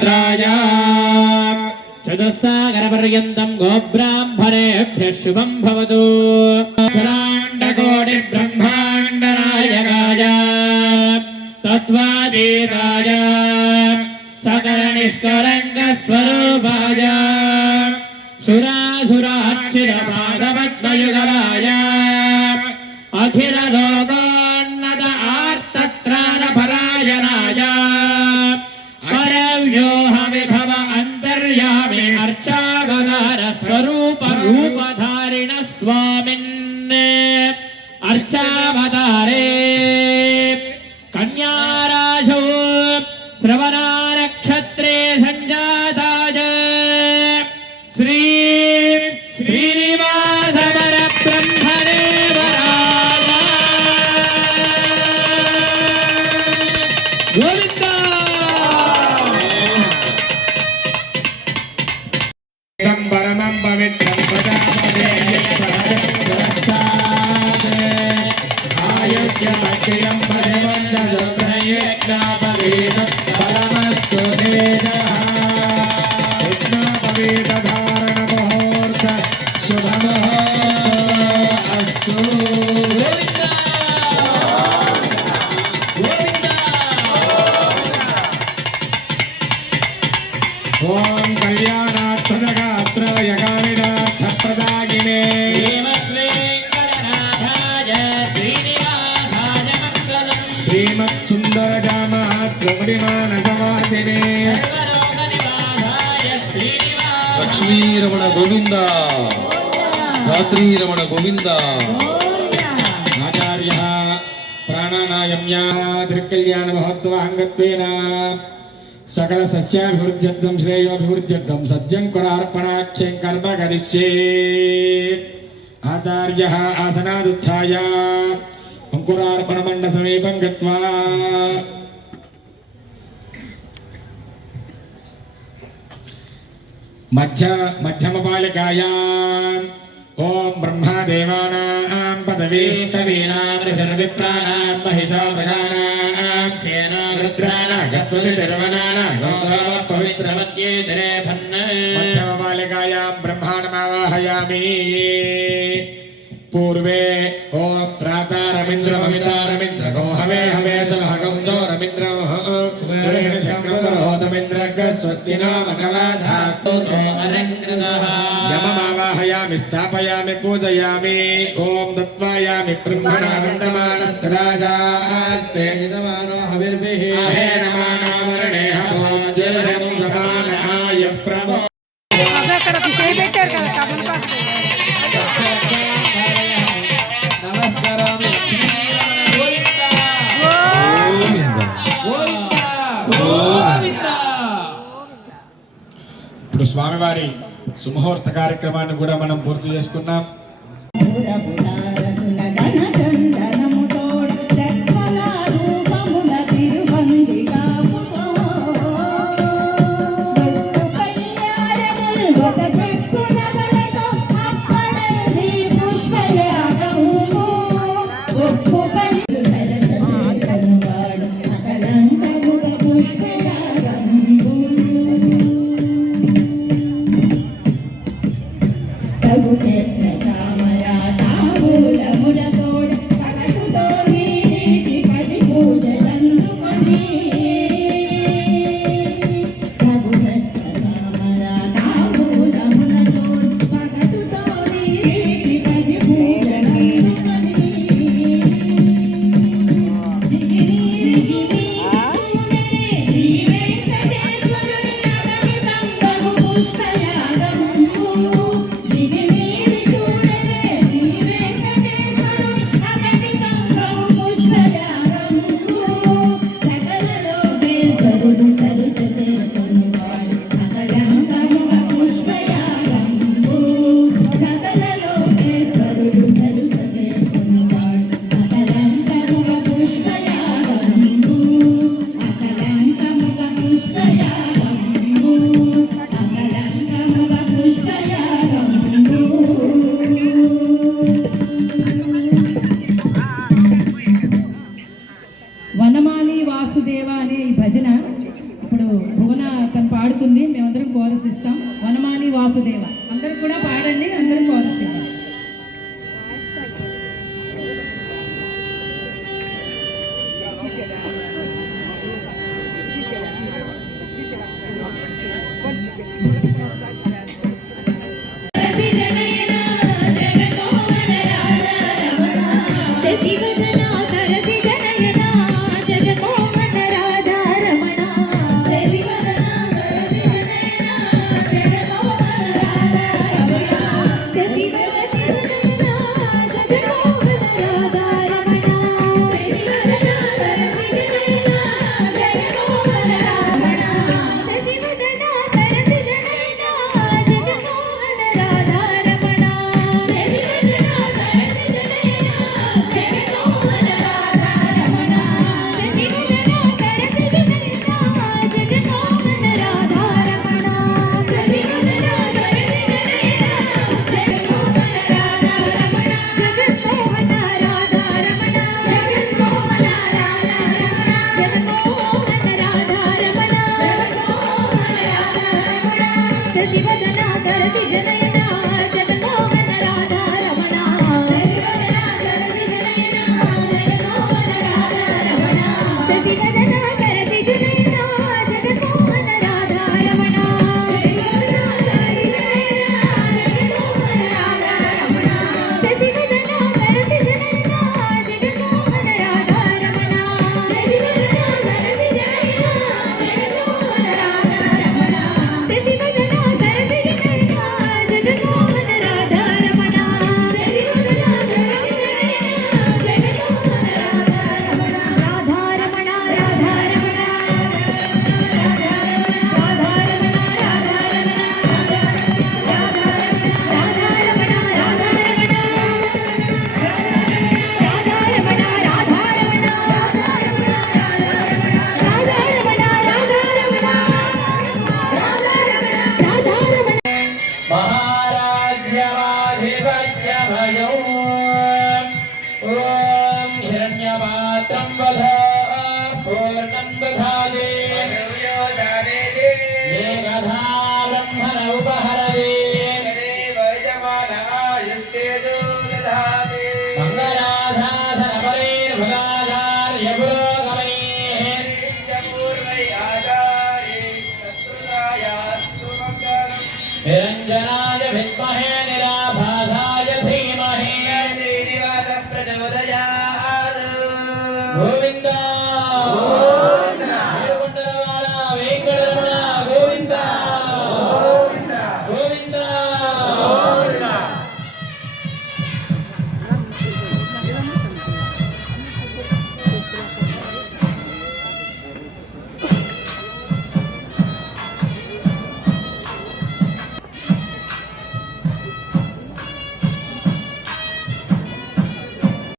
गोत्राय चतुस्सागरपर्यन्तं गोब्राह्मणेभ्यः शुभं भवतु ब्रह्माण्डनायकाय तत्त्वातीताय सकलनिष्कलङ्कस्वरूपाय सुरासुराक्षिरपादपद्मयुगलाय अखिललोकोन्नत रूपधारिण स्वामिन् अर्चावतारे कन्याराशौ श्रवणानक्षत्रे सञ्जाताय श्री Yeah. ప్రకటిమానసమాసినే లక్ష్మీరమణ గోవింద ధాత్రీరమణ గోవింద ఆచార్య ప్రాణానాయమ్యాదృకల్యాణ మహోత్సవాంగత్వేన సకల సస్యాభివృద్ధ్యర్థం శ్రేయోభివృద్ధ్యర్థం సజ్జం కురార్పణాఖ్యం కర్మ కరిష్యే ఆచార్య ఆసనాదుత్థాయ. అంకురార్పణమండ సమీపం గత్వా. मध्य मध्यमपालिकायाम् ॐ ब्रह्मदेवानां पदवीस्तवीनामृषर्विप्राणां महिषा प्रजानां सेनारुद्राणागस्वतिर्वनानागोधावः पवित्रमत्येतरे भन्न मध्यमपालिकायां ब्रह्माणमावाहयामि पूर्वे ॐ त्राता रमिन्द्रममिता रमिन्द्रगो हवे हवे सलहगं रमिन्द्र स्वस्ति नो भगवधातुतो अरङ्कृतः यममावाहयामि स्थापयामि पूजयामि ॐ दत्त्वायामि ब्रह्मणा वर्तमानस्तराजास्ते यजमानो हविर्भिः हेनमानावरणेह भोज्यं समानाय प्रभो नमस्कारामि స్వామివారి సుముహూర్త కార్యక్రమాన్ని కూడా మనం పూర్తి చేసుకున్నాం. కోరస్ ఇస్తాం వనమాలి వాసుదేవ. అందరు కూడా పాడండి అందరు కోరస్ ఇవ్వండి சரசி ஜனயன हिरण्यभयौ ॐ हिरण्यपात्रं वध पूर्णं दधादे ब्रह्मण उपहरवे मङ्गलाधासनपरेर्भगा దేవదయా